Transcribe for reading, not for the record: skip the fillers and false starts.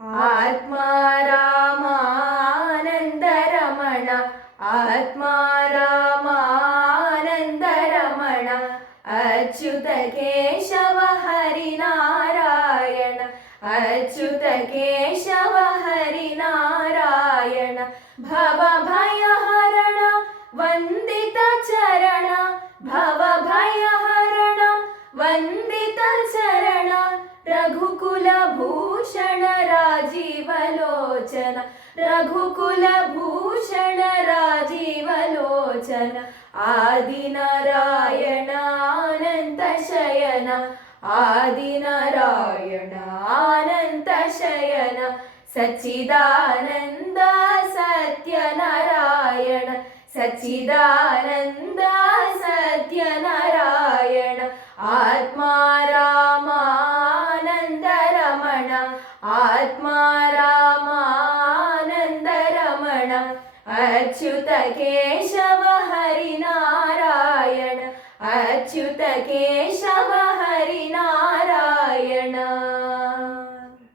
आत्मा रामानन्दरमण आत्मा रामानन्दरमण अच्युत केशव हरिनारायण अच्युत केशव हरिनारायण भवभयहरण वन्दित चरण भवभयहरण वन्दित चरण रघुकुलभूषण राजीवलोचन रघुकुलभूषण राजीवलोचन आदिनारायण अनन्त शयन आदिनारायण अनन्त शयन सच्चिदानन्द सत्यनारायण सच्चिदानन्द सत्यनारायण आत्मा रामानन्दरमण आत्मा रामानन्दरमण अच्युत केशव हरिनारायण अच्युत केशव